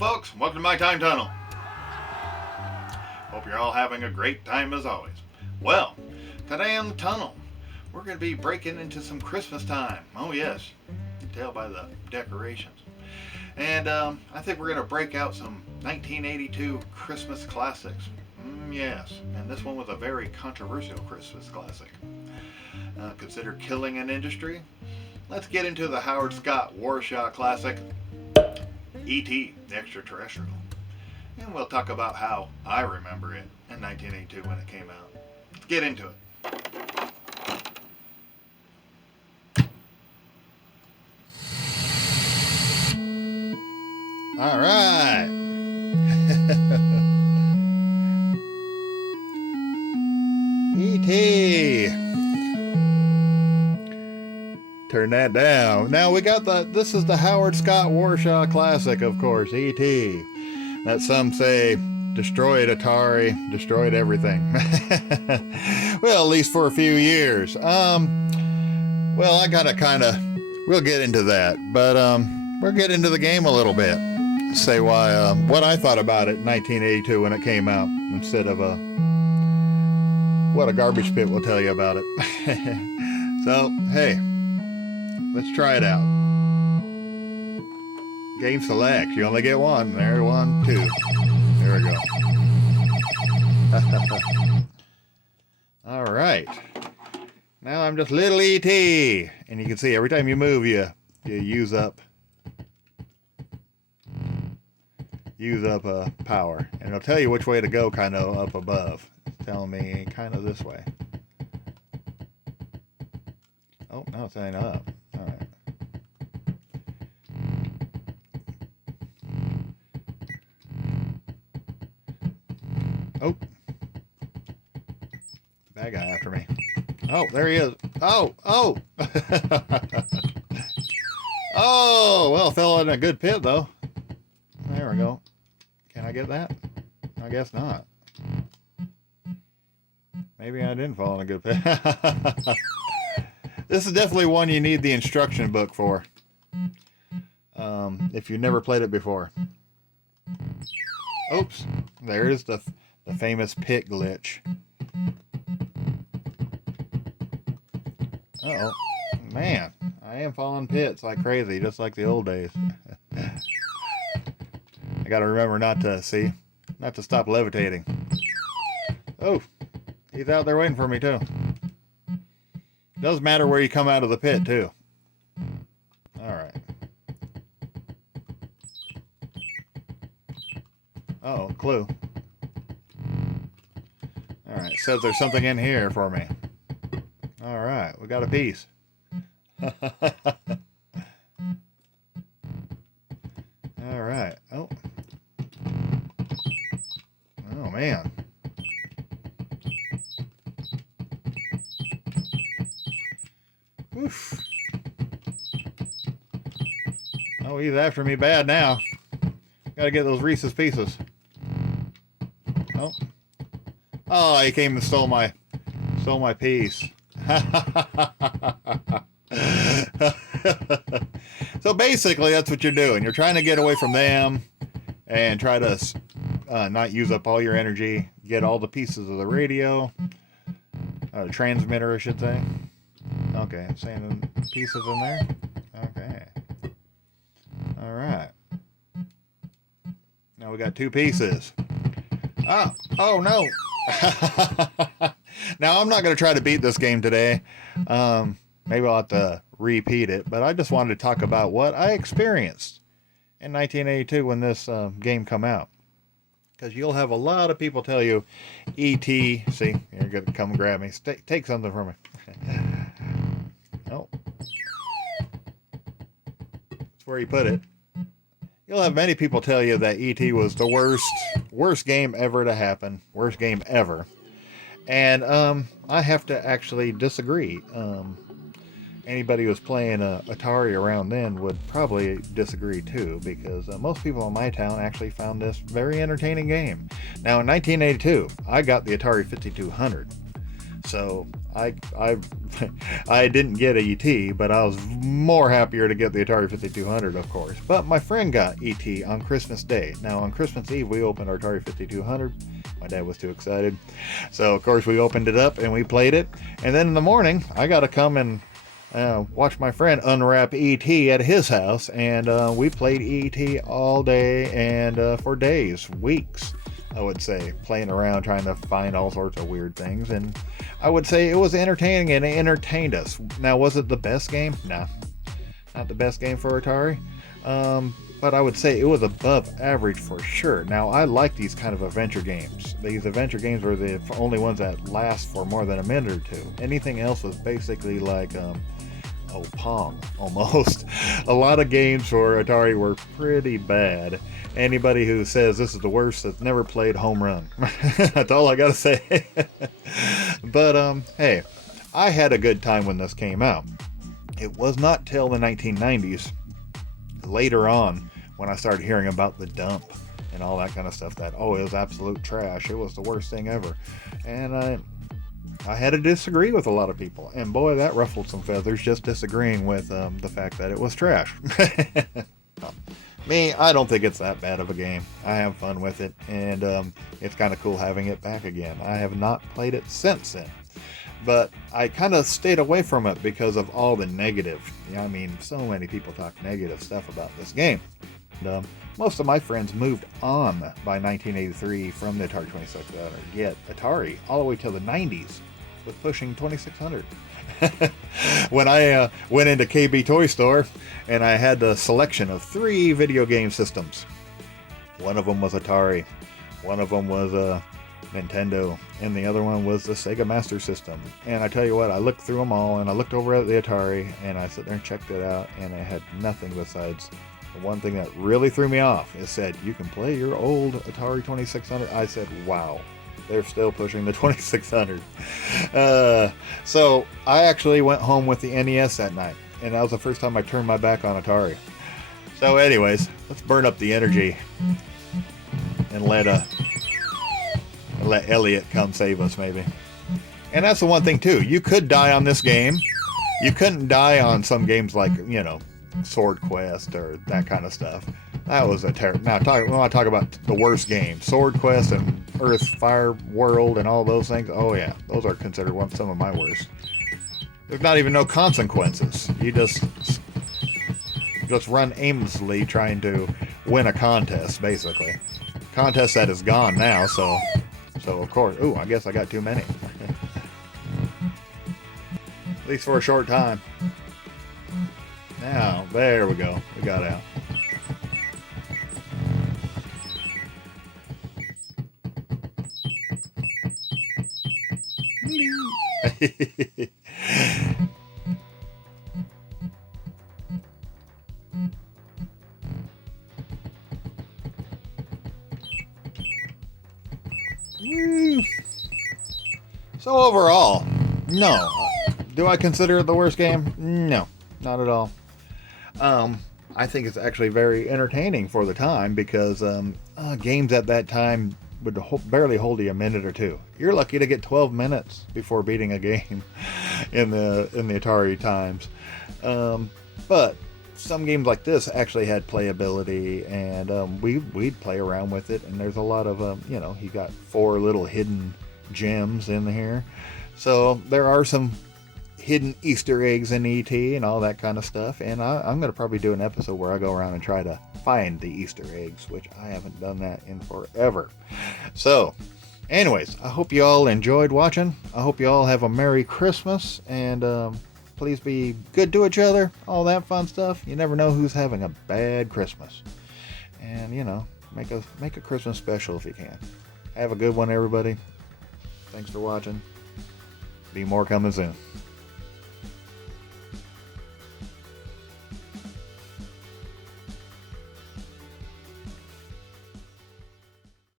folks, welcome to my time tunnel. Hope you're all having a great time as always. Well, today on the tunnel, we're going to be breaking into some Christmas time. Oh yes, you can tell by the decorations. And I think we're going to break out some 1982 Christmas classics. Yes, and this one was a very controversial Christmas classic. Considered killing an industry. Let's get into the Howard Scott Warshaw classic, E.T. the Extraterrestrial. And we'll talk about how I remember it in 1982 when it came out. Let's get into it. All right. E.T. Turn that down. Now we got this is the Howard Scott Warshaw classic, of course, E.T. That some say destroyed Atari, destroyed everything. Well, at least for a few years. Well, I gotta we'll get into that, but we'll get into the game a little bit. Say why, what I thought about it in 1982 when it came out, instead of what a garbage pit will tell you about it. So, hey, let's try it out. Game select. You only get one. There, 1, 2. There we go. All right. Now I'm just little E.T. And you can see every time you move, you use up power. And it'll tell you which way to go kind of up above. It's telling me kind of this way. Oh, no, it's saying up. All right. Oh. Bad guy after me. Oh, there he is. Oh. Oh, well, fell in a good pit, though. There we go. Can I get that? I guess not. Maybe I didn't fall in a good pit. This is definitely one you need the instruction book for. If you've never played it before. Oops. There is the famous pit glitch. Uh-oh. Man, I am falling pits like crazy, just like the old days. I gotta remember not to stop levitating. Oh, he's out there waiting for me too. Doesn't matter where you come out of the pit too. Alright. Uh-oh, clue. Alright, says there's something in here for me. Alright, we got a piece. Alright. Oh. Oh, man. Oof. Oh, he's after me bad now. Gotta get those Reese's Pieces. Oh. Oh, he came and stole my piece. So basically, that's what you're doing. You're trying to get away from them and try to not use up all your energy. Get all the pieces of the radio, the transmitter, I should say. Okay, I'm saying pieces in there. Okay. All right. Now we got 2 pieces. Oh no. Now I'm not going to try to beat this game today. Maybe I'll have to repeat it, but I just wanted to talk about what I experienced in 1982 when this game come out. Because you'll have a lot of people tell you, E.T. See, you're going to come grab me. Take something from me. Oh. That's where you put it. You'll have many people tell you that E.T. was the worst game ever to happen. Worst game ever. And I have to actually disagree. Anybody who's playing Atari around then would probably disagree too, because most people in my town actually found this very entertaining game. Now in 1982, I got the Atari 5200. So I I didn't get a ET, but I was more happier to get the Atari 5200, of course. But my friend got ET on Christmas Day. Now on Christmas Eve we opened our Atari 5200. My dad was too excited, so of course we opened it up and we played it. And then in the morning I got to come and watch my friend unwrap ET at his house, and we played ET all day and for days, weeks, I would say, playing around trying to find all sorts of weird things. And I would say it was entertaining and it entertained us. Now, was it the best game? No, not the best game for Atari. But I would say it was above average for sure. Now, I like these kind of adventure games. These adventure games were the only ones that last for more than a minute or two. Anything else was basically like Pong, almost. A lot of games for Atari were pretty bad. Anybody who says this is the worst has never played Home Run. That's all I gotta say. But hey, I had a good time when this came out. It was not till the 1990s, later on, when I started hearing about the dump and all that kind of stuff, that, oh, it was absolute trash, it was the worst thing ever. And I had to disagree with a lot of people, and boy, that ruffled some feathers, just disagreeing with the fact that it was trash. Me, I don't think it's that bad of a game. I have fun with it, and it's kind of cool having it back again. I have not played it since then, but I kind of stayed away from it because of all the negative. I mean, so many people talk negative stuff about this game. And, most of my friends moved on by 1983 from the Atari 2600, yet Atari, all the way till the 90s, was pushing 2600. When I went into KB Toy Store and I had the selection of 3 video game systems. One of them was Atari, one of them was Nintendo, and the other one was the Sega Master System. And I tell you what, I looked through them all, and I looked over at the Atari, and I sat there and checked it out, and I had nothing besides the one thing that really threw me off. It said, you can play your old Atari 2600. I said, wow, they're still pushing the 2600. So I actually went home with the NES that night, and that was the first time I turned my back on Atari. So anyways, let's burn up the energy and let Elliot come save us, maybe. And that's the one thing too, you could die on this game. You couldn't die on some games like, you know, Sword Quest or that kind of stuff. That was a terrible. Now, when I talk about the worst games, Sword Quest and Earth Fire World and all those things, oh yeah, those are considered some of my worst. There's not even no consequences. You just run aimlessly trying to win a contest, basically. Contest that is gone now, so of course. Ooh, I guess I got too many. At least for a short time. Now, there we go. We got out. So overall, no. Do I consider it the worst game? No, not at all. I think it's actually very entertaining for the time because games at that time would barely hold you a minute or two. You're lucky to get 12 minutes before beating a game in the Atari times. But some games like this actually had playability, and we'd play around with it. And there's a lot of you got 4 little hidden gems in here, so there are some hidden Easter eggs in ET and all that kind of stuff, and I'm going to probably do an episode where I go around and try to find the Easter eggs, which I haven't done that in forever. So anyways, I hope you all enjoyed watching. I hope you all have a Merry Christmas, and please be good to each other, all that fun stuff. You never know who's having a bad Christmas, and make a Christmas special if you can. Have a good one, everybody. Thanks for watching. Be more coming soon.